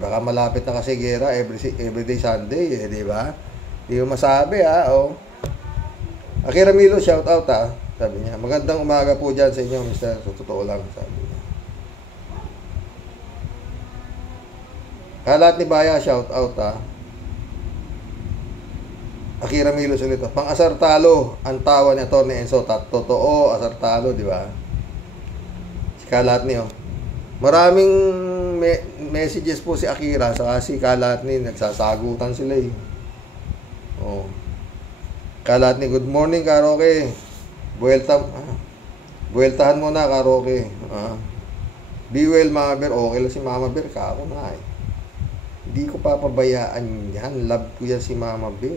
Baka malapit na kasi gera everyday Sunday, di ba? Hindi mo masabi, Akira Milo, shout out, Sabi niya, magandang umaga po dyan sa inyo, Mr. So, totoo lang, sabi niya. Kalat ni Baya, shout out, Akira Milo ulit. Pang-asar talo ang tawa ni Atty. Enzo. Totoo, asar talo, di ba? Si Kalatni, Maraming messages po si Akira sa si Kalatni, nagsasagutan sila Kalatni, good morning, Karaoke. Buweltahan mo na, Karaoke. Be well, Mama Bear. Okay lang si Mama Bear, kako na Hindi ko papabayaan yan. Love ko yan si Mama Bear.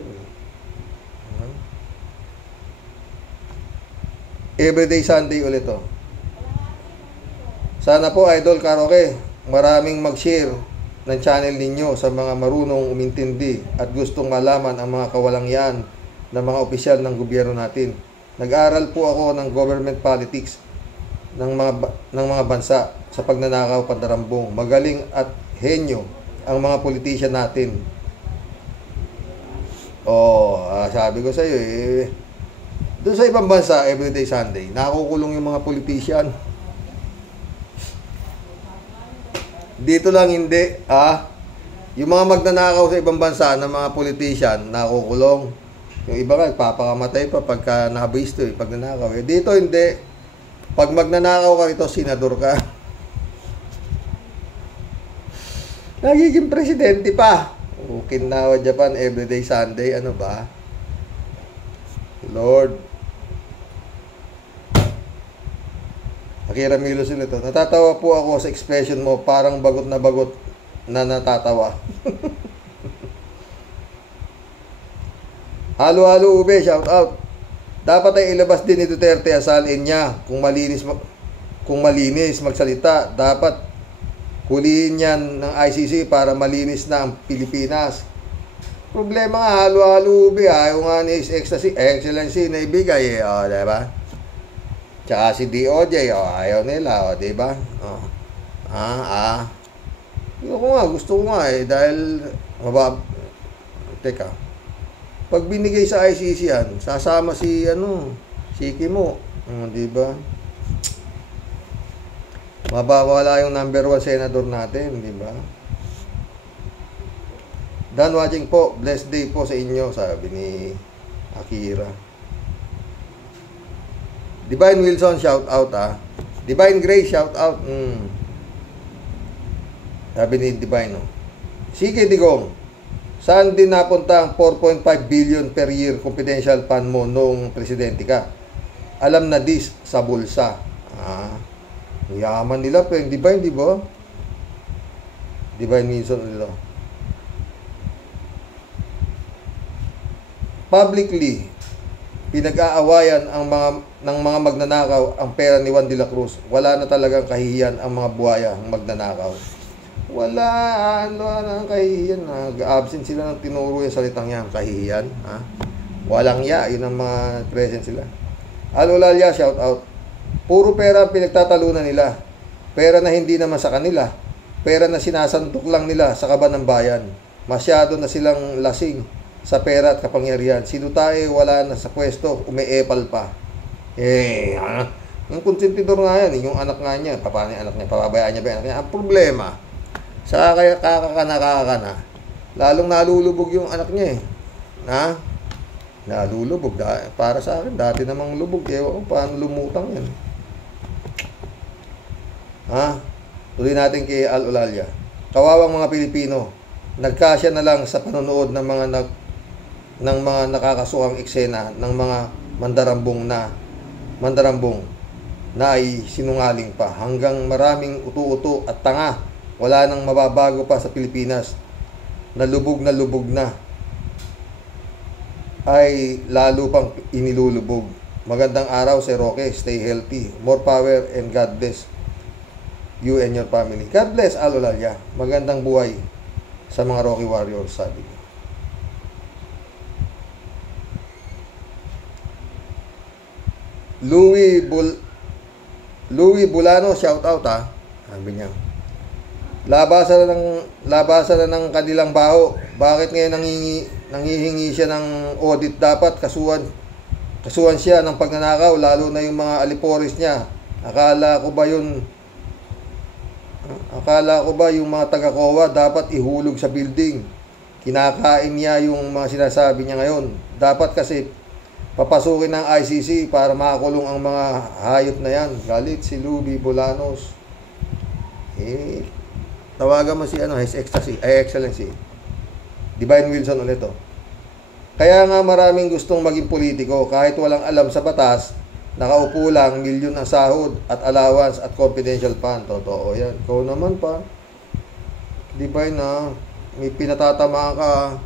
Everyday Sunday ulit Sana po, Idol Karaoke, maraming mag-share ng channel ninyo sa mga marunong umintindi at gustong malaman ang mga kawalangyaan ng mga opisyal ng gobyerno natin. Nag-aral po ako ng government politics ng mga bansa sa pagnanakaw, pandarambong. Magaling at henyo ang mga politician natin. Sabi ko sa iyo Doon sa ibang bansa, everyday Sunday, nakukulong yung mga politician. Dito lang hindi, yung mga magnanakaw sa ibang bansa ng mga politician, nakukulong. Yung iba nga, papakamatay pa pagka nabisto, pag nanakaw. Dito hindi. Pag magnanakaw ka rito, senador ka. Nagiging presidente pa. Okinawa, Japan, everyday Sunday, ano ba? Lord. Akira Milos nito. Natatawa po ako sa expression mo, parang bagot na natatawa. Halo-halo ube, shout out. Dapat ay ilabas din ni Duterte asalin niya kung malinis magsalita. Dapat huliin yan ng ICC para malinis na ang Pilipinas. Problema nga, halo-halo ube, ayaw nga ni Excellency na ibigay diba? Tsaka si DOJ, ayaw nila, diba? Gusto ko nga dahil teka, pag binigay sa ICC yan, sasama si Kimo, diba? Mabawala yung number 1 senador natin, diba? Done watching po, blessed day po sa inyo, sabi ni Akira. Divine Wilson, shout out Divine Grace, shout out. Sabi ni Divine, sige Digong, saan din napunta ang 4.5 billion per year confidential fund mo noong presidente ka? Alam na dis sa bulsa. Yaman nila pero Divine, di ba? Divine Wilson nila. Publicly, pinag-aawayan ng mga magnanakaw ang pera ni Juan de la Cruz. Wala na talagang kahihiyan ang mga buhaya ang magnanakaw. Wala nang kahihiyan. Nag-absent sila ng tinuro yung salitang yan. Kahihiyan. Walang yun ang mga present sila. Alolalya, shout out. Puro pera ang pinagtatalunan nila. Pera na hindi naman sa kanila. Pera na sinasantok lang nila sa kaban ng bayan. Masyado na silang lasing sa pera at kapangyarihan. Si Duterte wala na sa pwesto, umeepal pa. Yung konsentidor nga yan, yung anak nga niya, paano yung anak niya, pababayaan niya ba yung anak niya? Ang problema, sa kaya kakakana, lalong nalulubog yung anak niya nalulubog. Para sa akin, dati namang lubog, paano lumutang yan? Tuloy natin kay Al Olalia. Kawawang mga Pilipino, nagkasya na lang sa panonood ng mga nakakasukang eksena ng mga mandarambong na ay sinungaling pa hanggang maraming utu-utu at tanga. Wala nang mababago pa sa Pilipinas. Nalubog na ay lalo pang inilulubog. Magandang araw, Sir Roque. Stay healthy. More power and God bless you and your family. God bless, Alolalya. Magandang buhay sa mga Rocky Warriors, sabi ko. Louis Bulano, shout out sabi niya. Labasan na ng kanilang baho. Bakit ngayon nanghihingi siya ng audit? Dapat kasuhan siya ng pagnanakaw, lalo na yung mga aliporis niya. Akala ko ba yung mga taga-COA dapat ihulog sa building? Kinakain niya yung mga sinasabi niya ngayon. Dapat kasi papasukin ng ICC para makakulong ang mga hayop na yan. Galit si Louis Bolanos. Tawagan mo si His Excellency Divine Wilson ulit Kaya nga maraming gustong maging politiko kahit walang alam sa batas. Nakaupo lang, milyon ang sahod at allowance at confidential fund. Totoo yan. Ikaw naman pa. Divine may pinatatamaan ka.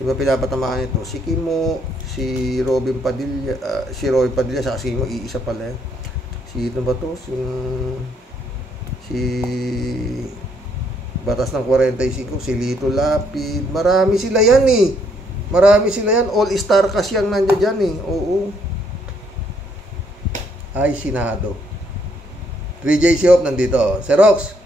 Diba pinapatamaan ito? Si Kimo, si Robin Padilla, sa Kimo, iisa pala yan. Ito ba to? Si Batas ng 45, si Lito Lapid. Marami sila yan all-star kasi yung nandiyan dyan Oo. Ay, Senado. 3J Siop nandito. Sir Rox,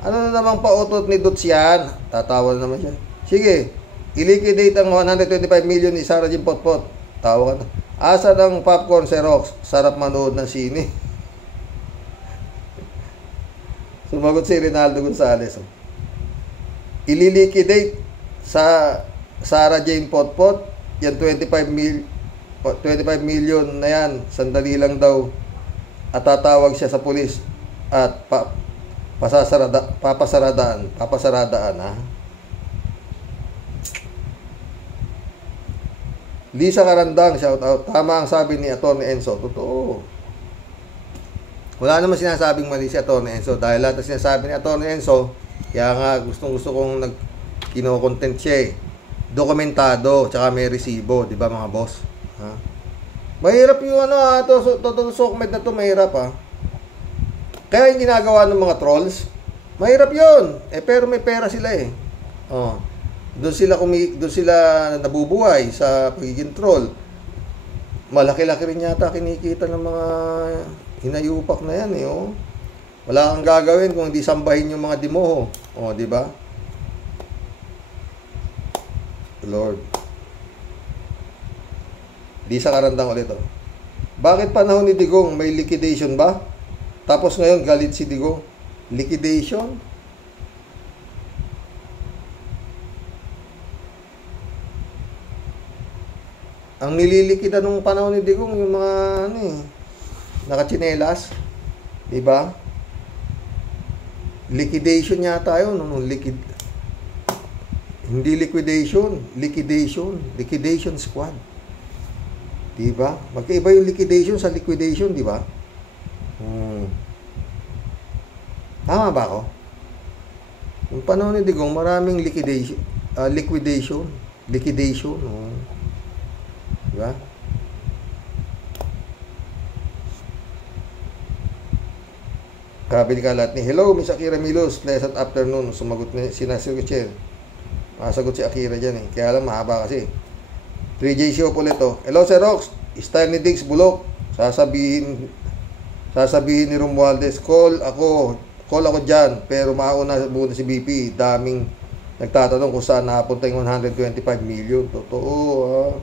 ano na namang pautot ni Dots yan? Tatawa naman siya. Sige, i-liquidate ang 125 million ni Sarah Jim Potpot. Tawa ka na. Asa ng popcorn, Xerox? Sarap manood ng sine. Sumagot si Rinaldo Gonzales. Ililiquidate sa Sarah Jane Potpot, yan 25 million na yan, sandali lang daw at tatawag siya sa pulis at papasaradaan ha. Lisa Carandang, shout out. Tama ang sabi ni Atty. Enzo, totoo. Wala naman sinasabing mali si Atty. Enzo dahil lahat na sinasabi ni Atty. Enzo, kaya nga gusto kong kino-content siya eh. Dokumentado, tsaka may resibo, di ba mga boss? Ha? Mahirap yung sokmed na to, mahirap ha. Kaya yung ginagawa ng mga trolls, mahirap yun. Pero may pera sila eh. Doon sila nabubuhay sa pagiging troll. Malaki-laki rin yata kinikita ng mga hinayupak na yan eh. Wala kang gagawin kung hindi sambahin yung mga dimoho. Di ba? Lord. Di sa Karandang ulit. Bakit panahon ni Digong may liquidation ba? Tapos ngayon galit si Digong. Liquidation? Ang nililikida nung panahon ni Digong yung mga nakachinelas, 'di ba? Liquidation yata 'yon, hindi liquidation squad. 'Di ba? Magkaiba yung liquidation sa liquidation, 'di ba? Tama ba ako? Yung panahon ni Digong maraming liquidation. Diba? Kabili ka lahat ni hello Miss Akira Milos, pleasant afternoon. Sumagot na sinasagot siya. Masagot si Akira dyan eh. Kaya lang mahaba kasi. 3J show po nito. Hello Xerox, style ni Diggs bulok. Sasabihin ni Romualdez, call ako dyan. Pero mauna muna si BP. Daming nagtatanong kung saan napunta yung 125 million. Totoo ha.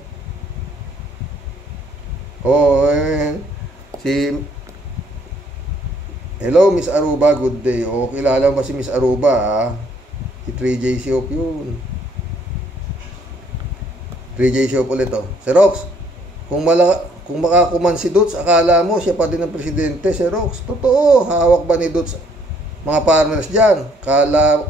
Hello Miss Aruba, good day. Kilala mo ba si Miss Aruba ha? Si 3J Shop yun. 3J Shop ulit Xerox, kung makakuman si Dutz, akala mo siya pa din ang presidente. Xerox, totoo. Hawak ba ni Dutz mga partners dyan? Kala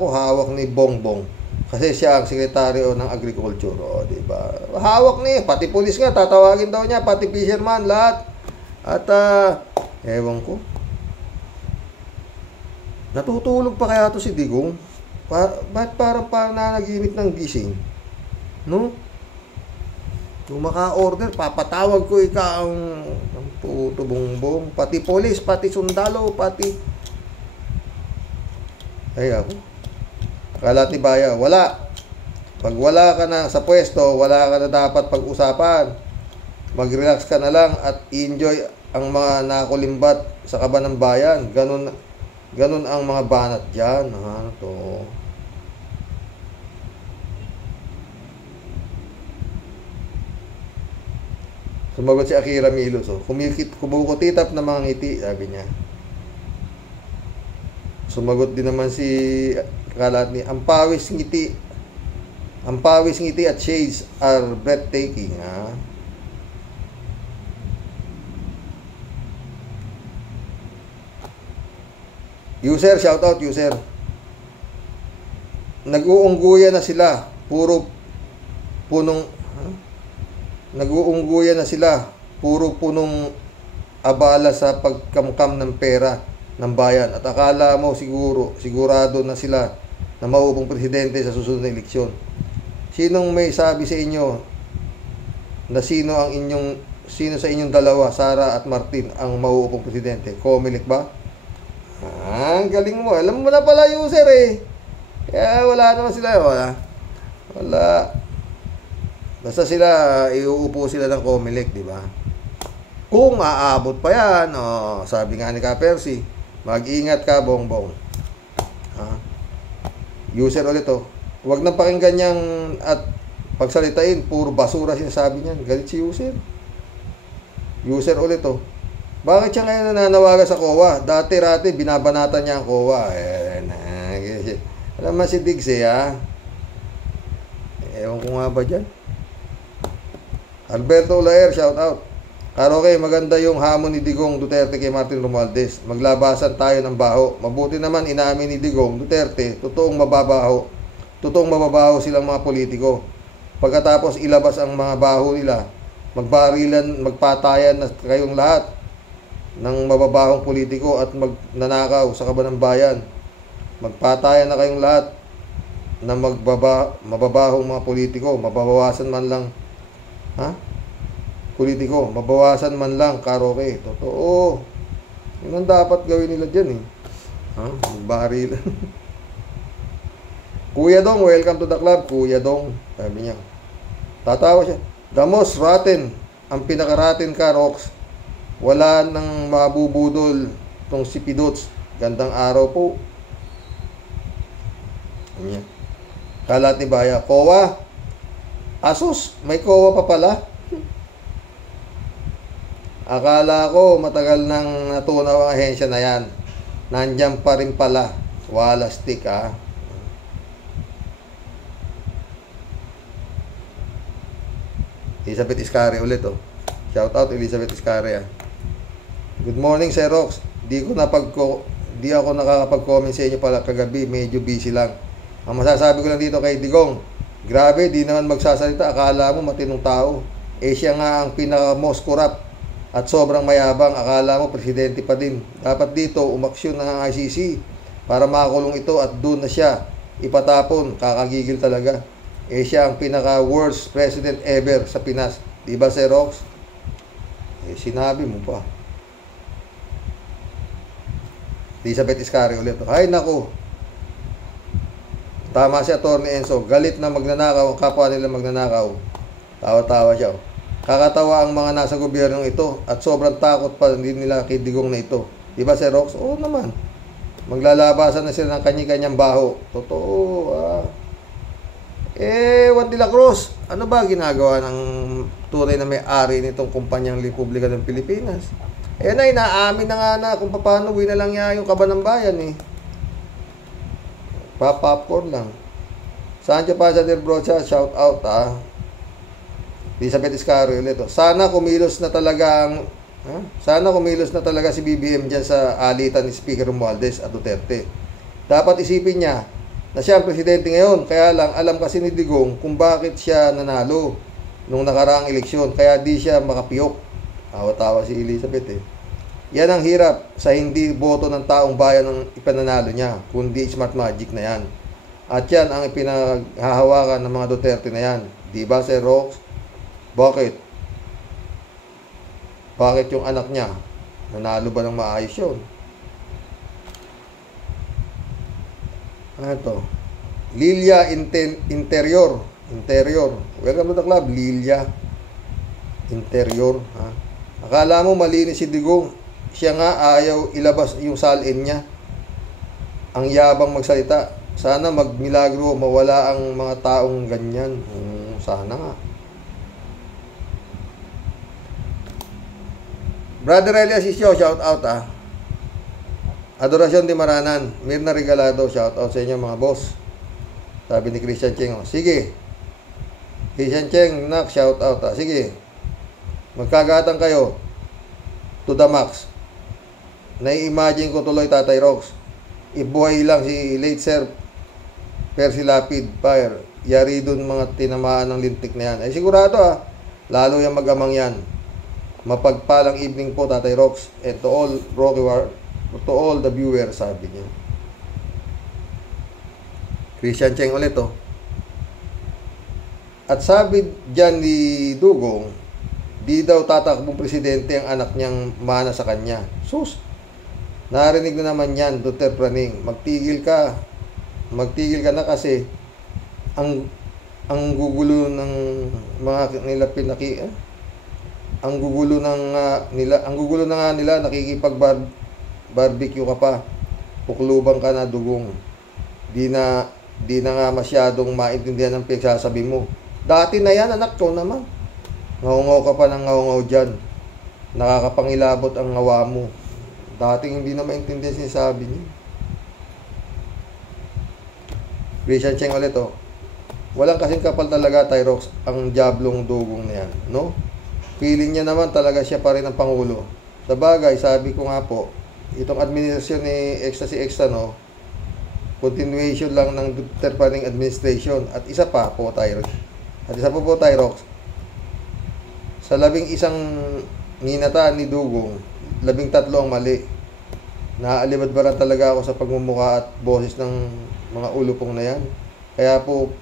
ko hawak ni Bongbong. Kasi siya ang sekretaryo ng agriculture. Diba? Hawak niya. Pati pulis nga, tatawagin daw niya. Pati fisherman, lahat. At, ewan ko. Natutulog pa kaya to si Digong? Ba't parang nanaginip ng gising? No? Kung maka-order, papatawag ko ikaw ang puto bongbong. Pati pulis, pati sundalo, pati... Ay, ako. Kalatibaya, wala. Pag wala ka na sa pwesto, wala ka na dapat pag-usapan. Mag-relax ka na lang at enjoy ang mga nakulimbat sa kaba ng bayan. Ganun ang mga banat dyan. Sumagot si Akira Milos. Kumukutitap na mga ngiti, sabi niya. Sumagot din naman si kalat ni ang pawis ngiti at shades are breathtaking ha. User, shout out user. Nag-uungguyan na sila, puro punong abala sa pagkamkam ng pera ng bayan at akala mo sigurado na sila na mauupong presidente sa susunod na eleksyon. Sinong may sabi sa inyo na sino sa inyong dalawa, Sara at Martin, ang mauupong presidente? Comelec ba? Ang galing mo. Alam mo na pala user eh. Kaya wala naman sila. Wala. Basta sila, iuupo sila ng Comelec, di ba? Kung aabot pa yan, sabi nga ni Ka Percy, mag-ingat ka, bongbong. User ulit huwag nang pakinggan niyang at pagsalitain, puro basura sinasabi niyan. Galit si user. User ulit oh. Bakit siya ngayon nananawagan sa COA? Dati-rati, binabanatan niya ang COA. Alam mo si Diggs ha? Ewan ko nga ba dyan? Alberto Ulaer, shout out. Karoke, maganda yung hamon ni Digong Duterte kay Martin Romualdez. Maglabasan tayo ng baho. Mabuti naman inamin ni Digong Duterte, totoong mababaho silang mga politiko. Pagkatapos ilabas ang mga baho nila, magbarilan, magpatayan na kayong lahat ng mababahong politiko at magnanakaw sa kaban ng bayan. Magpatayan na kayong lahat ng mababahong mga politiko. Mababawasan man lang politiko, mabawasan man lang, Karoke. Totoo. Yun ang dapat gawin nila dyan magbaril. Kuya Dong, welcome to the club. Kuya Dong, sabi niya. Tatawa siya. The most rotten, ang pinakaratin ka, Rox. Wala nang mabubudol tong si Pidots. Gandang araw po. Ayan. Kalat ni Baya. COA. Asus, may COA pa pala. Akala ko matagal nang natunaw ang ahensya na yan. Nandiyan pa rin pala. Wala stick Elizabeth Iscari ulit Shout out Elizabeth Iscari Good morning Sir Rox. Di ako nakakapag-comment sa inyo pala kagabi, medyo busy lang. Ang masasabi ko lang dito kay Digong, grabe, di naman magsasalita, akala mo matinong tao. Siya nga ang pinaka-most corrupt at sobrang mayabang, akala mo presidente pa din. Dapat dito umaksyon ng ICC para makakulong ito at doon na siya ipatapon. Kakagigil talaga. Siya ang pinaka-worst president ever sa Pinas. Diba Sir Rox? Sinabi mo pa. Elizabeth Iscari ulit. Ay naku. Tama si Atty. Enzo. Galit na magnanakaw. Ang kapwa nila magnanakaw. Tawa-tawa siya. Kakatawa ang mga nasa gobyernong ito. At sobrang takot pa din nila kay Digong na ito. Diba Sir Rox? Oo naman. Maglalabasan na sila ng kanya-kanyang baho. Totoo. Juan de la Cruz. Ano ba ginagawa ng tunay na may-ari nitong kumpanyang Republika ng Pilipinas? Inaamin na nga na kung paano na lang niya yung kaban ng bayan Popcorn lang. Sancho Panza del Brocha, shout out Elizabeth Iscari ulit. Sana kumilos na talaga si BBM dyan sa alitan ni Speaker Romualdez at Duterte. Dapat isipin niya na siya ang presidente ngayon. Kaya lang, alam kasi ni Digong kung bakit siya nanalo nung nakaraang eleksyon. Kaya di siya makapiyok. Tawa-tawa si Elizabeth Yan ang hirap sa hindi boto ng taong bayan ang ipananalo niya, kundi smart magic na yan. At yan ang ipinaghahawakan ng mga Duterte na yan. Diba Sir Rox? Bakit? Bakit yung anak niya nanalo ba ng maayos yun? Ito. Lilia Interior. Welcome to the club, Lilia Interior. Akala mo malinis si Digong. Siya nga ayaw ilabas yung salin niya. Ang yabang magsalita. Sana magmilagro, mawala ang mga taong ganyan. Sana nga. Brother Elias Isyo, shout out Adorasyon di Maranan, Mirna Regalado, shout out sa inyo mga boss. Sabi ni Christian Cheng, sige. Christian Cheng, nak, shout out sige. Magkagatang kayo to the max. Nai-imagine ko tuloy Tatay Rox. Ibuhay lang si late Sir Percy Lapid Fire. Yari dun mga tinamaan ng lintik na yan. Sigurado lalo yung mag-amang yan. Mapagpalang evening po Tatay Rox. And to all the viewers, sabi niya. Christian Cheng ulit At sabi dyan ni Dugong, di daw tatakbong presidente ang anak niyang mana sa kanya. Sus! Narinig na naman yan, Duterte Praning. Magtigil ka na kasi ang gugulo ng mga nila ang gugulo na nga nila nakikipag-barbecue ka pa. Puklubang ka na, Dugong. Di na nga masyadong maintindihan ang pinagsasabi mo. Dati na yan, anak ko naman. Ngaw-ngaw ka pa ng ngaw-ngaw dyan. Nakakapangilabot ang ngawa mo. Dating hindi na maintindihan sinasabi niya. Christian Cheng ulit, oh. Walang kasing kapal talaga, Tyrox, ang Diablong Dugong na yan, no? Feeling niya naman talaga siya pa rin ang Pangulo. Sa bagay, sabi ko nga po, itong administrasyon ni Ecstasy Extra, no? Continuation lang ng Duterte administration. At isa pa po, Tyrox. Sa 11 nginataan ni Dugong, 13 ang mali. Naaalibadbaran talaga ako sa pagmumukha at boses ng mga ulupong na yan. Kaya po,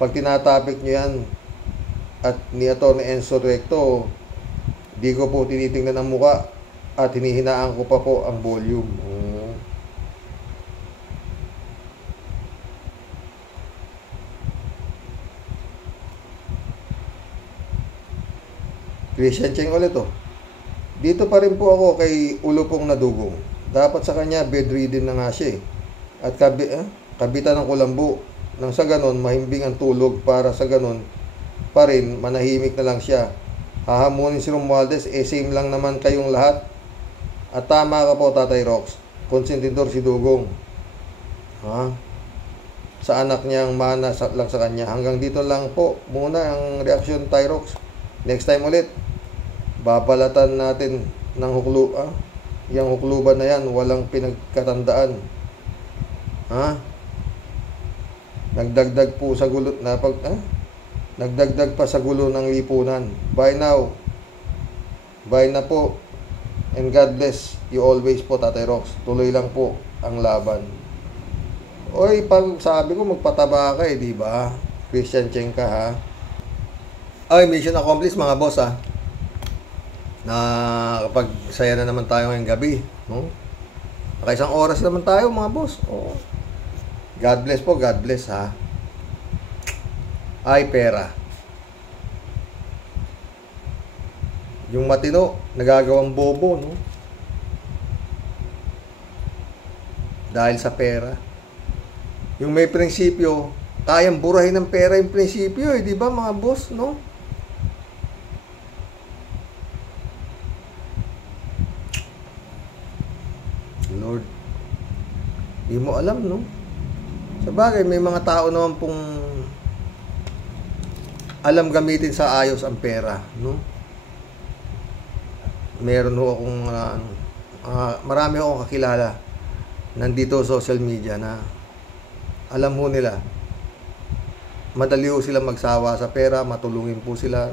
pag tinatapik nyo yan at ni Atty. Enzo Recto, di ko po tinitingnan ang muka at hinihinaan ko pa po ang volume. Christian Cheng ulit, oh. Dito pa rin po ako kay ulupong na Dugong. Dapat sa kanya bedridden na nga siya, at kabitan ng kulambo. Nang sa ganon, mahimbing ang tulog para sa ganon pa rin, manahimik na lang siya. Hahamunin si Romualdez, same lang naman kayong lahat. At tama ka po, Tatay Rox. Konsentidor si Dugong. Sa anak niyang mana lang sa kanya. Hanggang dito lang po muna ang reaksyon, Tay Rox. Next time ulit, babalatan natin ng yung hukluban na yan, walang pinagkatandaan. Nagdagdag pa sa gulo ng lipunan. Bye now. Bye na po. And God bless you always po, Tatay Rox. Tuloy lang po ang laban. Oy, pag sabi ko magpataba ka di ba? Christian Cheng ka, ha? Ay, mission accomplished, mga boss, ha? Na kapag saya na naman tayo ngayong gabi, no? Nakaisang oras naman tayo, mga boss. Oo. God bless po, God bless, ha? Ay, pera. Yung matino, nagagawang bobo, no? Dahil sa pera. Yung may prinsipyo, kayang burahin ng pera yung prinsipyo, di ba, mga boss, no? Lord, di mo alam, no? Sa bagay, may mga tao naman pong alam gamitin sa ayos ang pera, no? Meron ho akong marami akong kakilala nandito sa social media na alam ho nila, madali ho sila magsawa sa pera, matulungin po sila.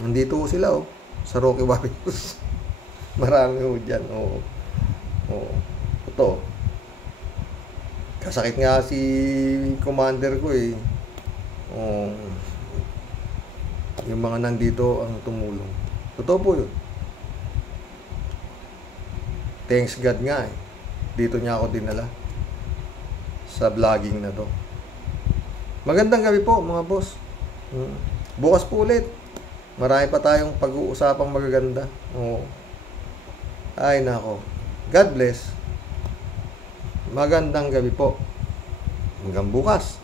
Nandito ho sila, oh, sa Rocky Warriors. Marami ho dyan, oo. Ito, kasakit nga si commander ko, eh. Yung mga nandito ang tumulong. Totoo po yun. Thanks God nga, eh. Dito niya ako dinala sa vlogging na to. Magandang gabi po, mga boss. Bukas po ulit. Marami pa tayong pag-uusapang magaganda. Ay nako. God bless. Magandang gabi po. Hanggang bukas.